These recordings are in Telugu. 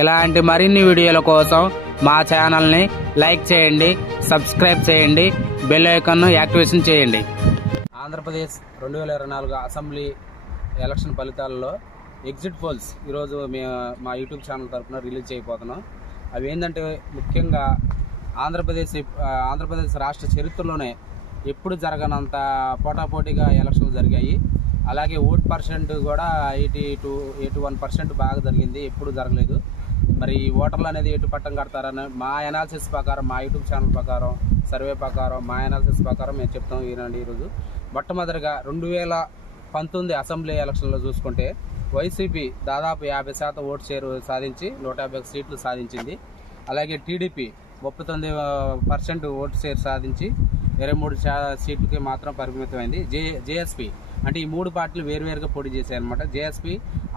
ఇలాంటి మరిన్ని వీడియోల కోసం మా ఛానల్ని లైక్ చేయండి, సబ్స్క్రైబ్ చేయండి, బెల్ ఐకాన్ను యాక్టివేషన్ చేయండి. ఆంధ్రప్రదేశ్ 2024 అసెంబ్లీ ఎలక్షన్ ఫలితాలలో ఎగ్జిట్ పోల్స్ ఈరోజు మా యూట్యూబ్ ఛానల్ తరఫున రిలీజ్ చేయబోతున్నాం. అవి ఏంటంటే ముఖ్యంగా ఆంధ్రప్రదేశ్ రాష్ట్ర చరిత్రలోనే ఎప్పుడు జరగనంత పోటాపోటీగా ఎలక్షన్లు జరిగాయి. అలాగే ఓట్ పర్సెంట్ కూడా 81% బాగా జరిగింది, ఎప్పుడు జరగలేదు. మరి ఓటర్లు అనేది ఎటు పట్టం కడతారని మా అనాలిసిస్ ప్రకారం, మా యూట్యూబ్ ఛానల్ ప్రకారం, సర్వే ప్రకారం, మా అనాలిసిస్ ప్రకారం మేము చెప్తాం ఈరోజు. మొట్టమొదటిగా 2019 అసెంబ్లీ ఎలక్షన్లో చూసుకుంటే వైసీపీ దాదాపు 50% ఓటు షేరు సాధించి 150 సీట్లు సాధించింది. అలాగే టీడీపీ 39% ఓటు షేర్ సాధించి 23 సీట్లకి మాత్రం పరిమితమైంది. జేఎస్పీ అంటే ఈ మూడు పార్టీలు వేరువేరుగా పోటీ చేశాయి అనమాట. జేఎస్పీ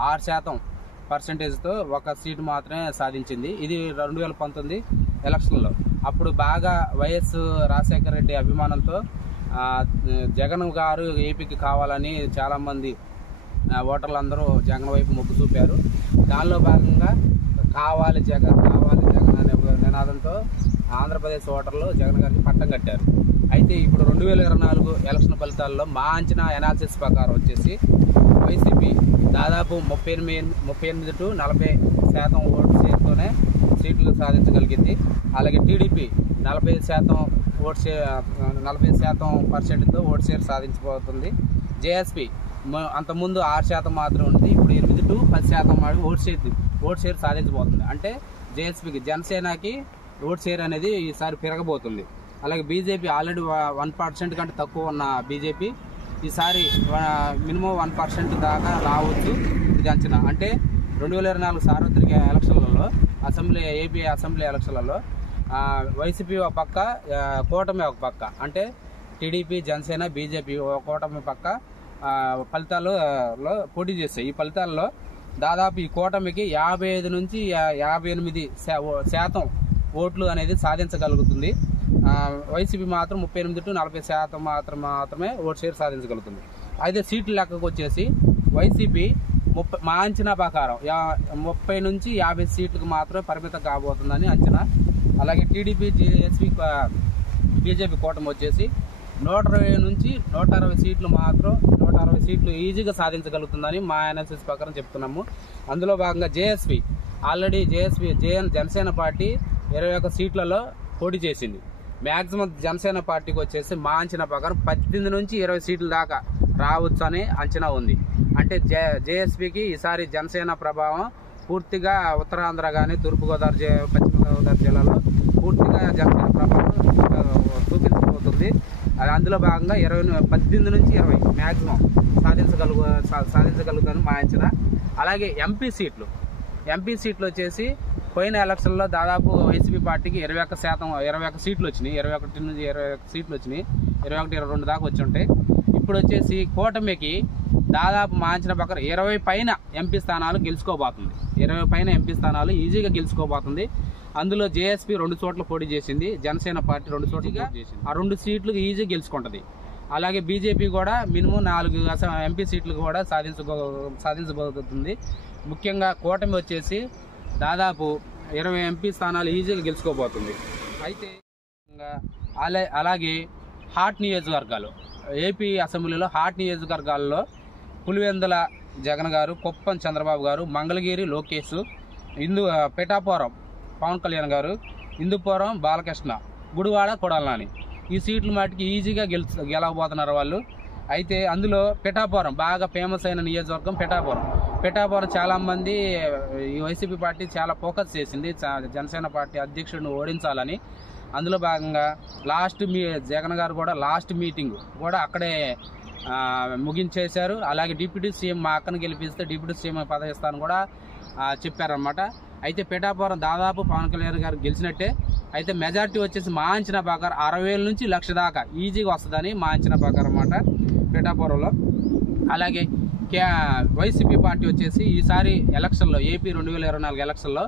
6%తో ఒక సీటు మాత్రమే సాధించింది. ఇది 2019 ఎలక్షన్లో. అప్పుడు బాగా వైఎస్ రాజశేఖర రెడ్డి అభిమానంతో జగన్ గారు ఏపీకి కావాలని చాలామంది ఓటర్లు అందరూ జగన్ వైపు మొగ్గు చూపారు. దానిలో భాగంగా కావాలి జగన్ అనే నినాదంతో ఆంధ్రప్రదేశ్ ఓటర్లు జగన్ గారికి పట్టం కట్టారు. అయితే ఇప్పుడు 2024 ఎలక్షన్ ఫలితాల్లో మా అంచనా అనాలిసిస్ ప్రకారం వచ్చేసి వైసీపీ దాదాపు 38 to 40% ఓటు షేర్తోనే సీట్లు సాధించగలిగింది. అలాగే టీడీపీ 40% ఓటు షేర్ సాధించబోతుంది. జేఎస్పీ అంతకుముందు 6% మాత్రం ఉంది, ఇప్పుడు 8 to 10% ఓటు షేర్ సాధించబోతుంది. అంటే జేఎస్పీకి, జనసేనకి ఓటు షేర్ అనేది ఈసారి పెరగబోతుంది. అలాగే బీజేపీ ఆల్రెడీ 1% కంటే తక్కువ ఉన్న బీజేపీ ఈసారి మినిమం 1% దాకా రావచ్చు, ఇది అంచనా. అంటే 2024 సార్వత్రిక ఎలక్షన్లలో ఏపీ అసెంబ్లీ ఎలక్షన్లలో వైసీపీ ఒక పక్క, కూటమి ఒక పక్క, అంటే టీడీపీ, జనసేన, బీజేపీ ఒక కూటమి పక్క ఫలితాల్లో పోటీ చేస్తాయి. ఈ ఫలితాల్లో దాదాపు ఈ కూటమికి 55 నుంచి 58% ఓట్లు అనేది సాధించగలుగుతుంది. వైసీపీ మాత్రం 38 to 40% మాత్రమే ఓటు షేర్ సాధించగలుగుతుంది. అయితే సీట్ల లెక్కకు వచ్చేసి వైసీపీ మా అంచనా ప్రకారం 30 నుంచి 50 సీట్లకు మాత్రమే పరిమితం కాబోతుందని అంచనా. అలాగే టీడీపీ, జేఎస్పీ, బీజేపీ కూటమి వచ్చేసి 120 నుంచి 160 సీట్లు మాత్రం 160 సీట్లు ఈజీగా సాధించగలుగుతుందని మా అనాలిసిస్ ప్రకారం చెప్తున్నాము. అందులో భాగంగా జేఎస్పీ ఆల్రెడీ జనసేన పార్టీ 21 సీట్లలో పోటీ చేసింది. మ్యాక్సిమం జనసేన పార్టీకి వచ్చేసి మా అంచనా ప్రకారం 18 నుంచి 20 సీట్ల దాకా రావచ్చు అనే అంచనా ఉంది. అంటే జేఎస్పీకి ఈసారి జనసేన ప్రభావం పూర్తిగా ఉత్తరాంధ్ర కానీ, తూర్పుగోదావరి, పశ్చిమ గోదావరి జిల్లాలో పూర్తిగా జనసేన ప్రభావం చూపించబోతుంది. అందులో భాగంగా 18 నుంచి 20 మ్యాక్సిమం సాధించగలుగుతాను మా అంచనా. అలాగే ఎంపీ సీట్లు వచ్చేసి పోయిన ఎలక్షన్లో దాదాపు వైసీపీ పార్టీకి 21 సీట్లు వచ్చినాయి. 21 నుంచి 21 సీట్లు వచ్చినాయి, 21-22 దాకా వచ్చి ఉంటాయి. ఇప్పుడు వచ్చేసి కూటమికి దాదాపు మా అంచనా ప్రకారం 20 పైన ఎంపీ స్థానాలు గెలుచుకోబోతుంది. 20 పైన ఎంపీ స్థానాలు ఈజీగా గెలుచుకోబోతుంది. అందులో జేఎస్పీ 2 చోట్ల పోటీ చేసింది, జనసేన పార్టీ 2 చోట్ల పోటీ చేసింది. ఆ 2 సీట్లు ఈజీగా గెలుచుకుంటుంది. అలాగే బీజేపీ కూడా మినిమం 4 ఎంపీ సీట్లు కూడా సాధించబోతుంది. ముఖ్యంగా కూటమి వచ్చేసి దాదాపు 20 ఎంపీ స్థానాలు ఈజీగా గెలుచుకోబోతుంది. అయితే అలాగే హాట్ నియోజకవర్గాలు, ఏపీ అసెంబ్లీలో హాట్ నియోజకవర్గాల్లో పులివెందుల జగన్ గారు, కుప్పం చంద్రబాబు గారు, మంగళగిరి లోకేష్, పిఠాపురం పవన్ కళ్యాణ్ గారు, హిందూపురం బాలకృష్ణ, గుడివాడ కొడాలని, ఈ సీట్లు మాటికి ఈజీగా గెలవబోతున్నారు వాళ్ళు. అయితే అందులో పిఠాపురం బాగా ఫేమస్ అయిన నియోజకవర్గం పిఠాపురం చాలామంది ఈ వైసీపీ పార్టీ చాలా ఫోకస్ చేసింది జనసేన పార్టీ అధ్యక్షుడిని ఓడించాలని. అందులో భాగంగా జగన్ గారు కూడా లాస్ట్ మీటింగ్ కూడా అక్కడే ముగించేశారు. అలాగే డిప్యూటీ సీఎం మా అక్కను గెలిపిస్తే డిప్యూటీ సీఎం పదవి ఇస్తాను కూడా చెప్పారనమాట. అయితే పిఠాపురం దాదాపు పవన్ కళ్యాణ్ గారు గెలిచినట్టే. అయితే మెజార్టీ వచ్చేసి మా అంచనా ప్రకారం 60,000 నుంచి 1,00,000 దాకా ఈజీగా వస్తుందని మా అంచనా ప్రకారం అన్నమాట పిఠాపురంలో. అలాగే వైసీపీ పార్టీ వచ్చేసి ఈసారి ఎలక్షన్లో, ఏపీ 2024 ఎలక్షన్లో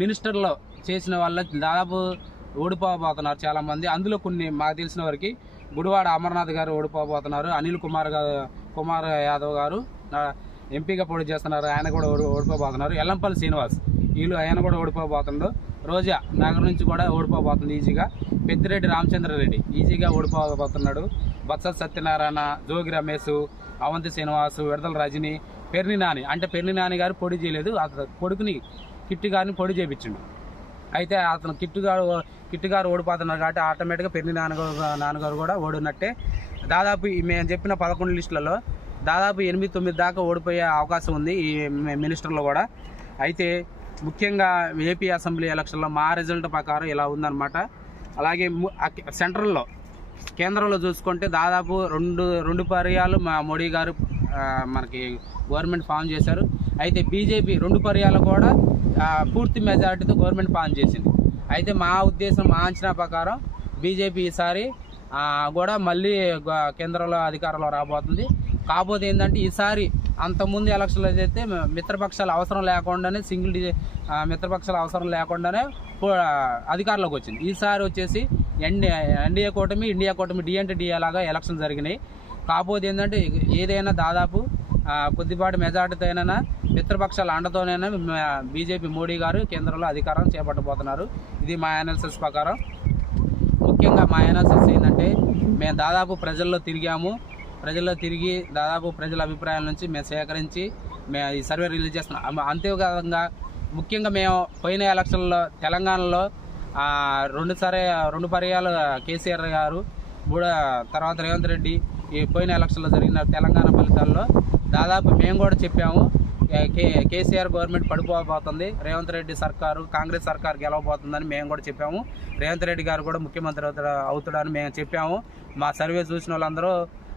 మినిస్టర్లో చేసిన వాళ్ళ దాదాపు ఓడిపోబోతున్నారు చాలామంది. అందులో కొన్ని మాకు తెలిసిన వరకు గుడివాడ అమర్నాథ్ గారు ఓడిపోబోతున్నారు, అనిల్ కుమార్ యాదవ్ గారు ఎంపీగా పోటీ చేస్తున్నారు, ఆయన కూడా ఓడిపోబోతున్నారు. ఎల్లంపల్లి శ్రీనివాస్ ఆయన కూడా ఓడిపోబోతుండు. రోజా నగర్ నుంచి కూడా ఓడిపోబోతుంది ఈజీగా. పెద్దిరెడ్డి రామచంద్రారెడ్డి ఈజీగా ఓడిపోబోతున్నాడు. బొత్స సత్యనారాయణ, జోగి రమేష్, అవంతి శ్రీనివాసు, విడదల రజని, పెర్ని నాని అంటే పెర్ని నాని గారు పొడి చేయలేదు, అతను కొడుకుని కిట్టు గారిని పొడి చేయించిండు. అయితే అతను కిట్టు గారు ఓడిపోతున్నారు కాబట్టి ఆటోమేటిక్గా పెర్ని నాన్నగారు కూడా ఓడినట్టే. దాదాపు మేము చెప్పిన 11 లిస్టులలో దాదాపు 8-9 దాకా ఓడిపోయే అవకాశం ఉంది ఈ మినిస్టర్లో కూడా. అయితే ముఖ్యంగా ఏపీ అసెంబ్లీ ఎలక్షన్లో మా రిజల్ట్ ప్రకారం ఇలా ఉందన్నమాట. అలాగే సెంట్రల్లో కేంద్రంలో చూసుకుంటే దాదాపు రెండు పర్యాలు మా మోడీ గారు మనకి గవర్నమెంట్ ఫామ్ చేశారు. అయితే బీజేపీ 2 పర్యాలు కూడా పూర్తి మెజారిటీతో గవర్నమెంట్ ఫామ్ చేసింది. అయితే మా ఉద్దేశం, మా అంచనా ప్రకారం బీజేపీ ఈసారి కూడా మళ్ళీ కేంద్రంలో అధికారంలో రాబోతుంది. కాకపోతే ఏంటంటే ఈసారి అంతకుముందు ఎలక్షన్లో అయితే మిత్రపక్షాలు అవసరం లేకుండానే మిత్రపక్షాలు అవసరం లేకుండానే అధికారంలోకి వచ్చింది. ఈసారి వచ్చేసి ఎన్డీఏ కూటమి, ఇండియా కూటమి డిఎన్టీడీఏ లాగా ఎలక్షన్ జరిగినాయి. కాకపోతే ఏంటంటే ఏదైనా దాదాపు కొద్దిపాటి మెజార్టీతో అయినా మిత్రపక్షాల అండతోనైనా బీజేపీ మోడీ గారు కేంద్రంలో అధికారం చేపట్టబోతున్నారు. ఇది మా అనాలిసిస్ ప్రకారం. ముఖ్యంగా మా అనాలిసిస్ ఏంటంటే మేము దాదాపు ప్రజల్లో తిరిగి దాదాపు ప్రజల అభిప్రాయాల నుంచి మేము సేకరించి మేము ఈ సర్వే రిలీజ్ చేస్తున్నాం. అంతేకాదంగా ముఖ్యంగా మేము పోయిన ఎలక్షన్లో తెలంగాణలో 2 పర్యాలు కేసీఆర్ గారు, తర్వాత రేవంత్ రెడ్డి ఈ పోయిన ఎలక్షన్లో జరిగిన తెలంగాణ ఫలితాల్లో దాదాపు మేము కూడా చెప్పాము కేసీఆర్ గవర్నమెంట్ పడిపోబోతుంది, రేవంత్ రెడ్డి సర్కారు, కాంగ్రెస్ సర్కారు గెలవబోతుందని మేము కూడా చెప్పాము. రేవంత్ రెడ్డి గారు కూడా ముఖ్యమంత్రి అవుతాడని మేము చెప్పాము. మా సర్వే చూసిన వాళ్ళందరూ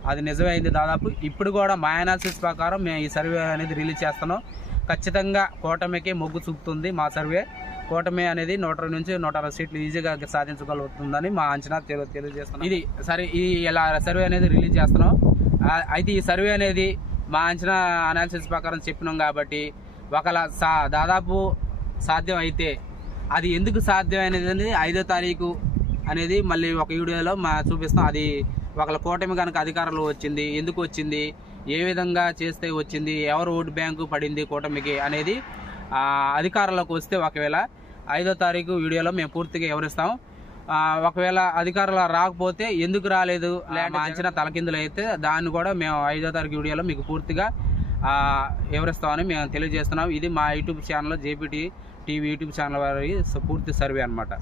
అది నిజమైంది దాదాపు. ఇప్పుడు కూడా మా అనాలిసిస్ ప్రకారం మేము ఈ సర్వే అనేది రిలీజ్ చేస్తున్నాం. ఖచ్చితంగా కూటమికి మొగ్గు చూపుతుంది మా సర్వే. కూటమి అనేది 120 నుంచి 160 సీట్లు ఈజీగా సాధించగలుగుతుందని మా అంచనా తెలియజేస్తున్నాం. ఇది సరే, ఇలా సర్వే అనేది రిలీజ్ చేస్తున్నాం. అయితే ఈ సర్వే అనేది మా అంచనా అనాలిసిస్ ప్రకారం చెప్పినాం కాబట్టి ఒకవేళ దాదాపు సాధ్యం అయితే అది ఎందుకు సాధ్యమైనది 5వ తారీఖు అనేది మళ్ళీ ఒక వీడియోలో చూపిస్తాం. అది ఒకవేళ కూటమి కనుక అధికారంలో వచ్చింది, ఎందుకు వచ్చింది, ఏ విధంగా చేస్తే వచ్చింది, ఎవరు ఓటు బ్యాంకు పడింది కూటమికి అనేది అధికారంలోకి వస్తే ఒకవేళ 5వ తారీఖు వీడియోలో మేము పూర్తిగా వివరిస్తాం. ఒకవేళ అధికారంలో రాకపోతే ఎందుకు రాలేదు లేదా అంచనా తలకిందులు అయితే దాన్ని కూడా మేము 5వ తారీఖు వీడియోలో మీకు పూర్తిగా వివరిస్తామని మేము తెలియజేస్తున్నాం. ఇది మా YouTube channel JPT TV YouTube channel వారి పూర్తి సర్వే అన్నమాట.